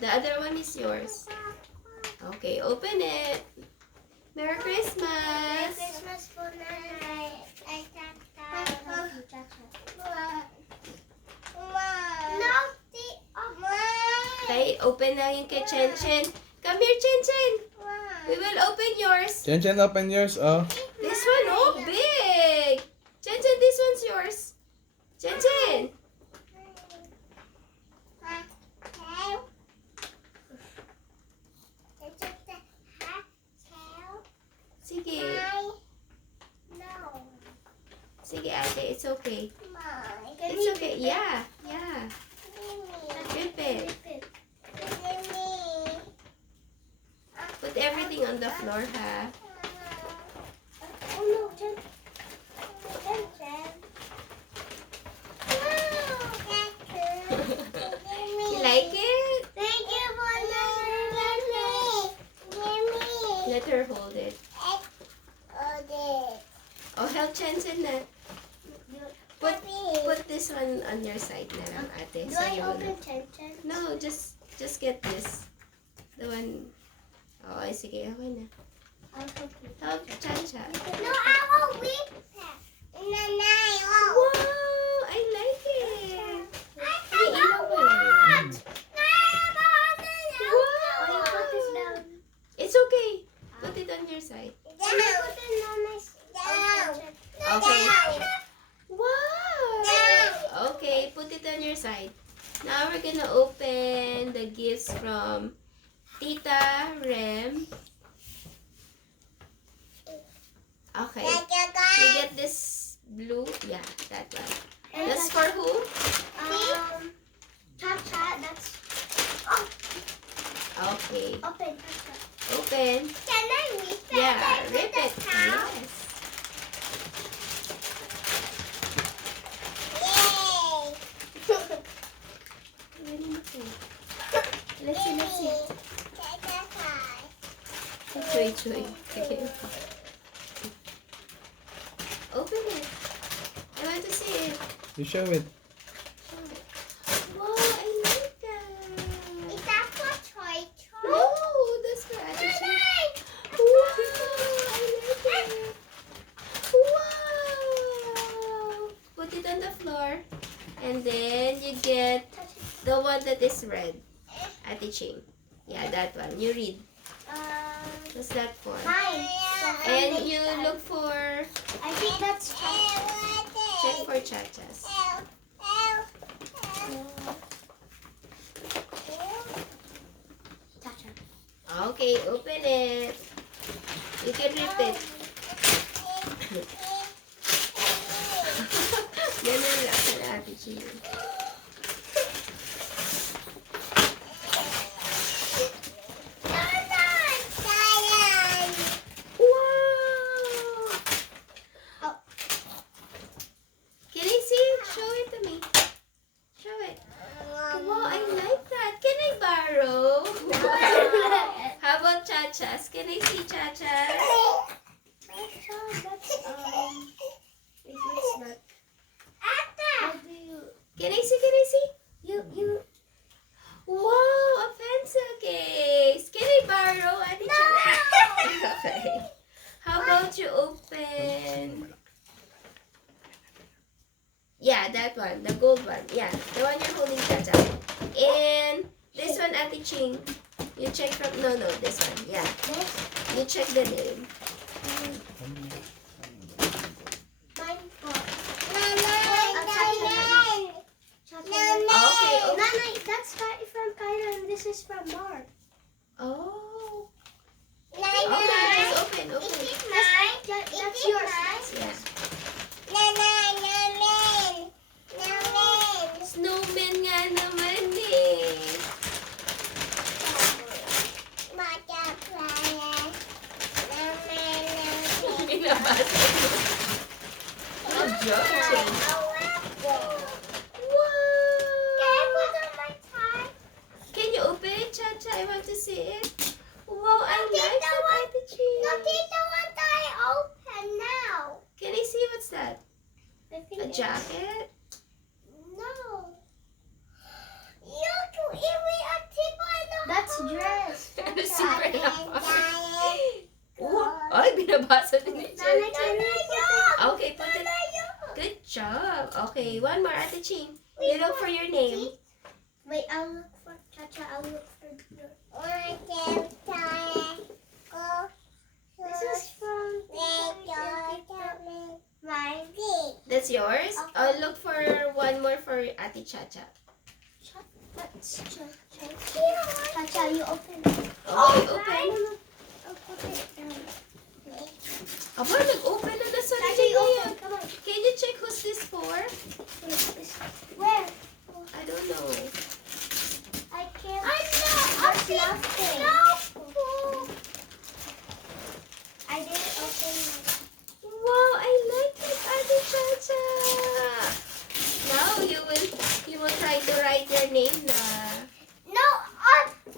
The other one is yours. Okay, open it. Merry Christmas. Merry Christmas po, Nanay. Ay, Tata. Okay, open na yung kay Chen Chen. Come here, Chen Chen. We will open yours. Chen Chen, open yours. Oh. This one, oh, big. Chen Chen, this one's yours. Chen Chen. Sige. Sige, ate. It's okay. It's okay. Yeah. Yeah. Rip it. Put everything on the floor, ha? Oh no, Jen. You like it? Thank you for letting me. Let her hold it. Oh, Oh, help Chen Chen na. Put this one on your side na lang, ate. Do So I you will open not- Chen Chen? No, just get this. The one. Oh, ay, sige. Okay na. I'll help you. Help Chan Chan. No, I will whip it. Nanay, Wow! I like it. Iilaw mo lang yan. Wow! Oh, you put this down. It's okay. Put it on your side. Can I put it on my down? Okay. Wow! Okay, put it on your side. Now we're gonna open the gifts from Tita Rem. Okay. You get this blue? Yeah, that one. That's for who? Cha-cha, that's... Okay. Open, Cha-cha. Open. Can I rip it? Yeah, rip it. Yes. Let's see, let's see. Choy, choy. Okay. Open it. I want to see it. You show it. Wow, I like that. Is that for Choy? No, that's for Ate. Wow, I like it. Wow. Put it on the floor. And then you get the one that is red. Ate Ching. Yeah, that one. You read. What's that for? Mine. And you look for... I think that's Check for chachas. Cha-cha. Okay, open it. You can rip it. Ganun lang sa Ate Ching. Wow! Oh. Can I see it? Show it to me. Show it. Wow, I like that. Can I borrow? How about chachas? Can I see chachas? Make sure that's wait, what's that? How do you Can I see? Can I see? you Wow, a pencil case. Can I borrow? Ate Chachas? Okay. How about you open? Yeah, that one. The gold one. Yeah, the one you're holding, Chacha. And this one, Ate Ching. You check from... No, this one. Yeah. You check the name. mine for Okay, okay. Nanay, that's from Kyla and this is from Mark. Oh. Okay, Okay, just open. That's yours. Yeah. Snowman nga naman eh. Binabasa mo. Good job, Ching. Wow! Can you open it, Chacha? I want to see it. Wow, I like that, Ate Ching. Can I see what's that? A jacket? No. You to give me a tip on dress. Super Ay, binabasa din ni Choy. Okay, put it. Good job. Okay, one more, Ate Ching. You look for your name. Wait, I'll look for Chacha. I'll look for your. This is from mine. That's yours? I'll look for one more for Ate Chacha. That's Chacha, you open it. Okay, open. I'll put it down. Aba, nag-open na na sa Chacha, you niya. open. Come on. Can you check who's this for? Where? I don't know. I can't. I'm There's nothing. I didn't open it. Wow, I like it, Ate Chacha. Now you will try to write your name na. No,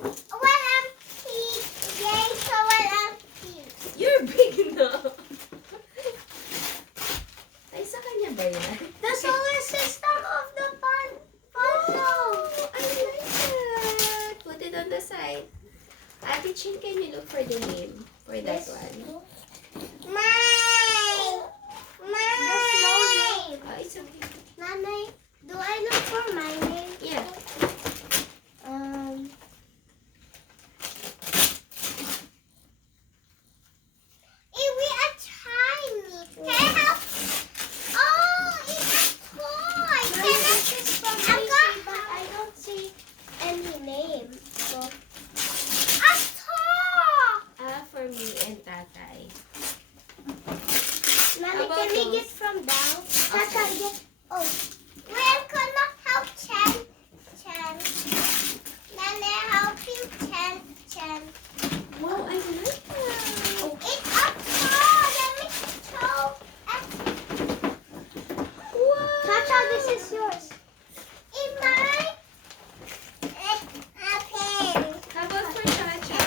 when I'm playing, so when I'm You're big na. Ay, sa kanya ba yan? the solar system of the puzzle. I like that. Put it on the side. Ate Chin, can you look for the name for that one? Mine. There's no name. Oh, it's okay. Nanay, do I look for my name? Yeah. We are tiny. Can I help? Oh, it's a toy. But I don't see any name. So. A toy. For me and Tatay. Nanay, How can about we those? get from down? Okay. Tata, get. Oh. We're gonna help Chen. Nanay, help you, Chen. Wow, I like that. It's a toy. Let me show. Wow. Tata, this is yours. In mine. A pen. How about for Chacha?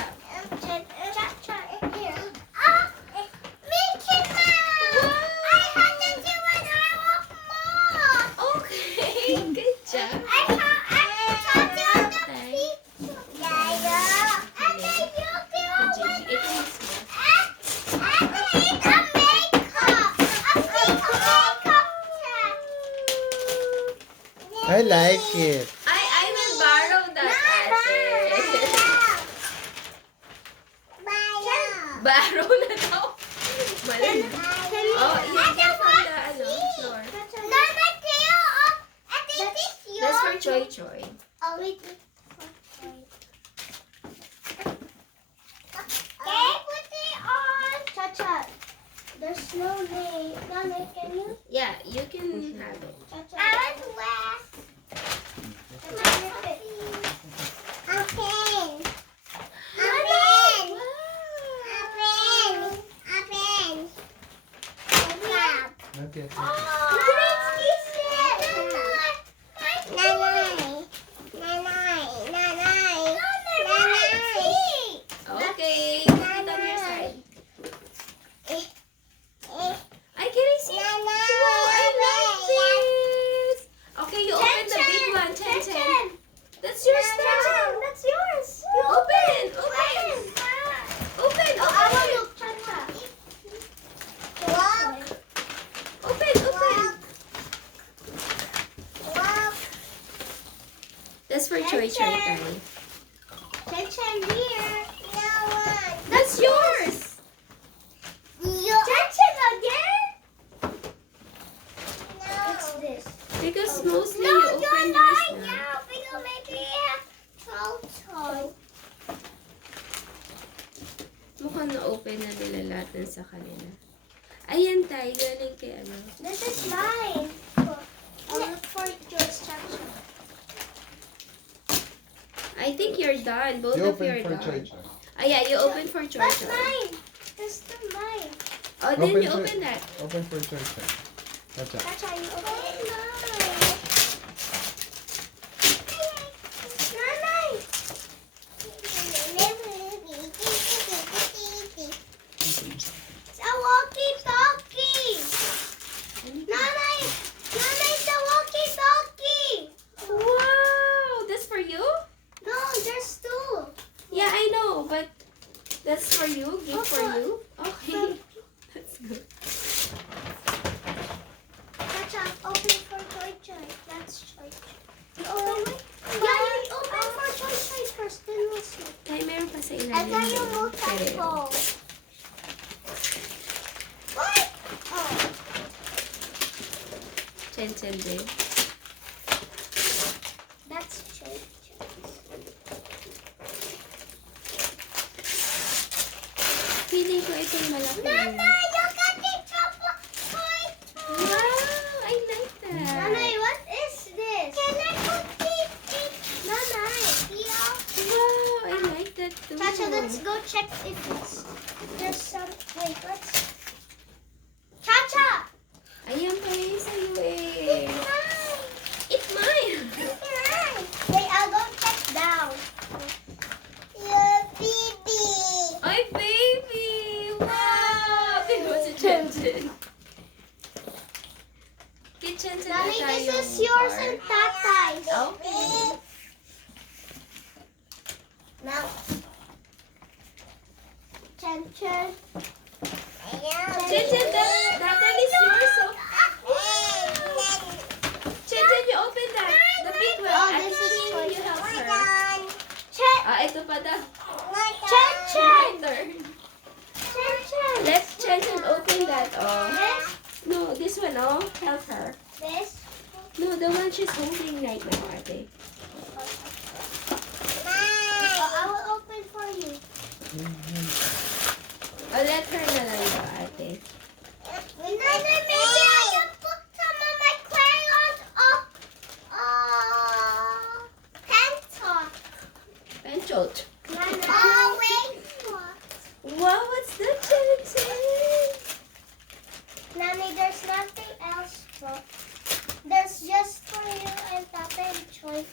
Cha-cha. Here. Mickey Mouse. I had to do it with Mom. Okay, good job. I taught you the picture. And then you do Gigi, it ito with is mo. and it's a makeup. A pink makeup set. I like it. I will borrow that, ate. Borrow na daw. Mali. Oh, you get from the floor. Nana, I think this is yours. That's for Choy. Oh, wait. Okay, put it on. Cha-cha. There's no name. Nana, can you? Yeah, you can have it. Cha-cha. I want to wear. A pen. A pen. A pen. Not yet. Okay, put it on your side. I can I see? Wow, I like this. Okay, you open the big one, Chen. That's yours now. That's yours. You open. Open. That's for Choy Tay. Here. That's yours. Again? What's this? Because mostly No, you you're open yours not now. now because maybe toy. Mukhang na-open na nila lahat ng sa kanila. Ayan tayo, galing kay ano. This is mine. I'll look for George Chacha. I think you're done. Both You of you open are for done. Choy. Ah, yeah, you open for Choy. That's mine. That's still mine. Oh, then you for- open that. Open for Choy. Gotcha. Chacha, you open it. It's a walkie-talkie. Nanay, it's a walkie-talkie. Wow! That's for you? No, there's two. for you? Gift for you? Okay. That's good. Chacha, open for Choy. That's Choy. You open it? Yeah, you open for Choy first, then we'll see. Ay, meron pa sa And ilalim. then you doon. move that Pero- ball. What? Oh. Chen din. That's Choy. Feeling ko itong malaki. Nanay, look at the chocolate toy. Wow! I like that. Nanay, what is this? Can I put it? Nanay, yeah. Wow! I like that too. Chacha, let's go check if there's some. Wait, let's. Chacha! Ayan pa yun sa'yo It's eh. mine! It's mine! It's mine! Wait, I'll go check down. Your baby! Ay, baby! Wow! Tingnan mo si Chen. Kitchen sa Mommy, this is yours and Tatay's. Okay. Now. Chen. Chen, that one is yours. So, Chen, you open that. The big one. Oh, Ate this is Chin, Choy. you help her. Chen. Ito pa daw. Chen. My turn. Chen. Let's Chen open that. Oh. This. No, this one. Oh, help her. This. No, the one she's holding right now, ate. Oh, I will open for you. Oh, let her na lang daw, ate. Maybe I can put some of my crayons up. Pencil. Penchot. Oh, wait. Wow, what's that, Chen? Nanny, there's nothing else. There's just for you and Papa and Choy.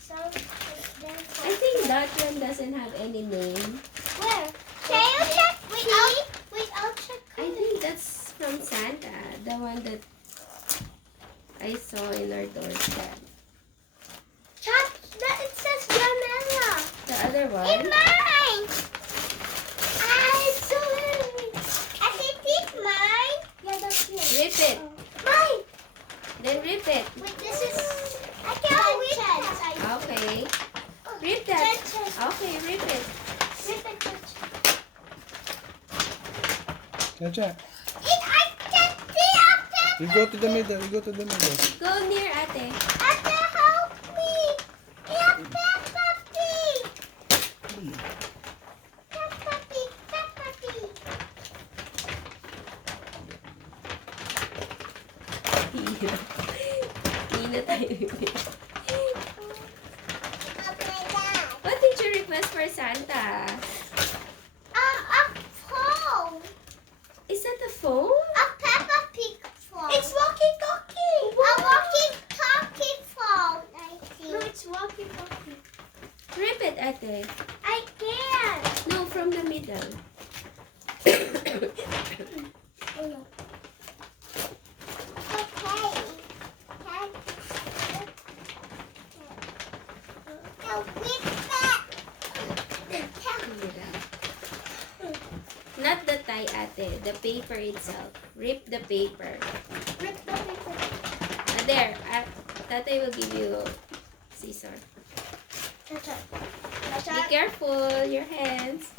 So, I think that one doesn't have any name. where? Can you check? Wait, I'll check. I think that's from Santa, the one that I saw in our doorstep. Chat, it says Janela. The other It's one? mine. It's so heavy. I think it's mine. Yeah, that's yours. Rip it. Mine. Then rip it. Wait, this is. I can't read that. Okay. Rip that. Okay, rip it. Rip it. Chacha, I can see up there. you go to the middle. You go to the middle. Go near ate. Ate, help me. Up there, Papi. Papi. Hina tayo. What did you request for Santa? A phone. Is that a phone? A Peppa Pig phone. It's walkie-talkie. A walkie-talkie phone. I think. No, it's walkie-talkie. Rip it, ate. I can't. No, from the middle. Not the tie, ate. The paper itself. Rip the paper. There. Tatay will give you scissor. Be careful. Your hands.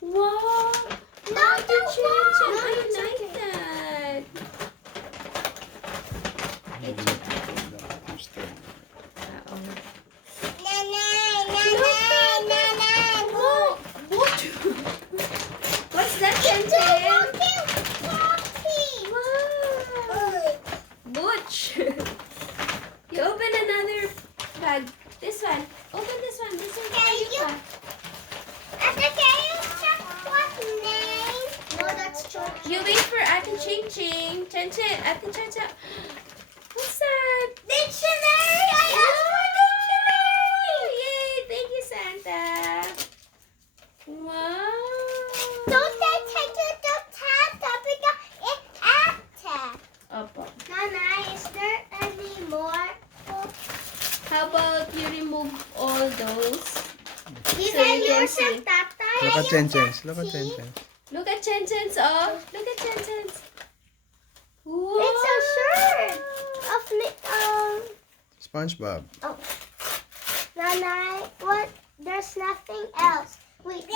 Wow. No, Ate Chen, no, I it's like okay. that. Oo. Wow. What? What's that, Chen Chen? Wow. Butch. You open another bag. This one. Open this one. This one for you pa. You wait for Ate Ching Ching. Chen Chen. Ate Cha Cha. What's that? Dictionary! I asked for dictionary! Yay! Thank you, Santa. Wow. Don't they take it to Tata because it's after. Opo. Nana, is there any more? How about you remove all those? These So are you can yours see. and Tata's? Look at Chen Chen's. Look at Chen Chen's. Look at Chen Chen's. Oh, look at Chen Chen's. Whoa. It's a shirt of SpongeBob. Oh, Nanay, what? There's nothing else. Wait,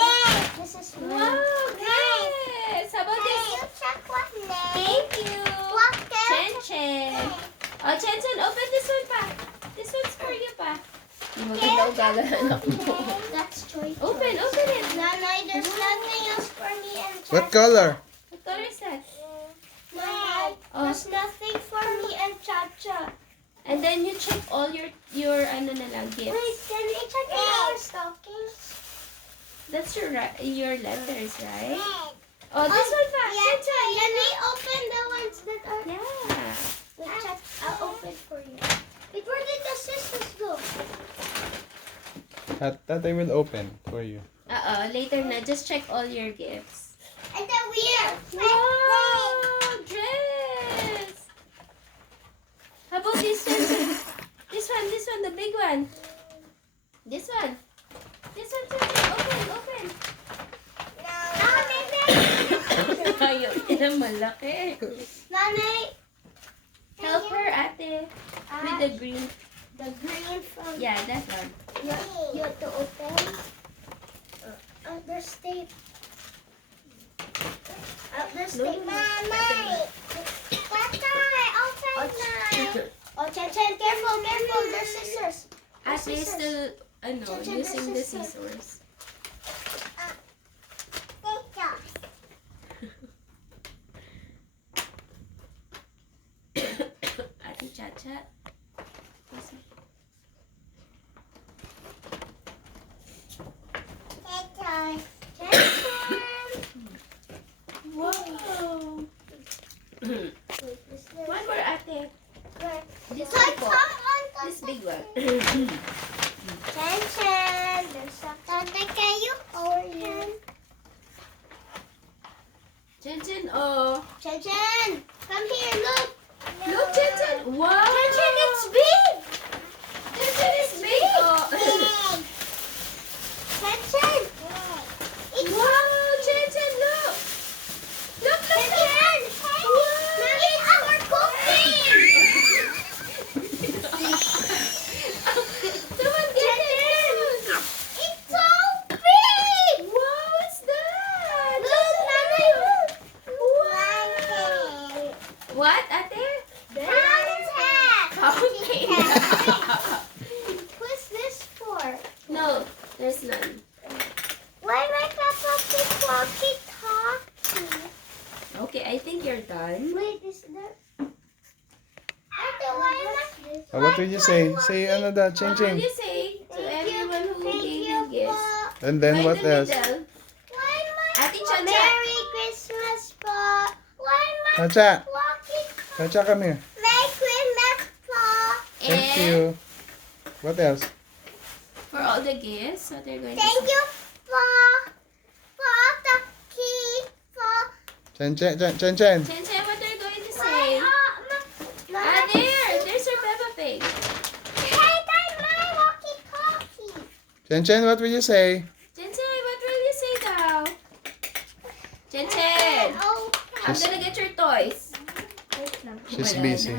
this is Wow, mine. yes. How about Can this? you check what name? Thank you. What Chen Chen. Oh, Chen Chen, open this one pa. This one's for you pa. Maganda ugali anak mo. That's Choy. Open it. Nanay, there's nothing else for me and What color? What color is that? Nanay, there's nothing for me and Chacha. And then you check all your ano na lang gifts. Wait, can we check in our stockings? That's your letters, right? Oh, this one pa. Chen Chen. Can we open the ones that are... Yeah. Wait, Chat, I'll open for you. Wait, where did the scissors go? That I will open for you. Later na. Just check all your gifts. And then we are... Wow! Dress! How about this one? This one, the big one. This one. Open. Ayaw niya na malaki. Nanay, Help her, ate. With the green. the green from... Yeah, that one. You have to open. There's tape. There's tape. Nanay! Open na! Oh, Chen, careful. There's scissors. Ate is still, using the scissors. Ate Chacha. Wow! One more, ate. This one po. This big one. Chen, there's something. Can you open? Chen Chen, oh. Chen, come here, look. Look, Chen Chen. Wow! Chen, it's big. Chen Chen is big, oh. Chen, it's Wow, Chen Chen, look. Look. Chen. Mommy, it's our cooking. Come on, get it. It's so big. Wow, what's that? Look, Mommy, look. Wow. What, ate? Fountain. What's this for? No, there's none. Why my Papa Pig walkie-talkie? Okay, I think you're done. Wait, is there... Ate, why am I... What will you say? Say ano da, Chen What will Chen. you say to everyone who gave you gifts? And then Right what in the else? middle. Why my... Ate Chacha. Merry Christmas po. Why my Chacha. walkie-talkie? Chacha, come here. Merry Christmas po. Thank And you. What else? for all the gifts, what they're going to Thank say. you for the key for... Chen Chen. Chen Chen, what they're going to say? Ah, There's your Peppa Pig. Hey, that's my walkie-talkie. Chen, what will you say? Chen Chen, what will you say now? Chen Chen, Oh, I'm gonna get your toys. She's busy.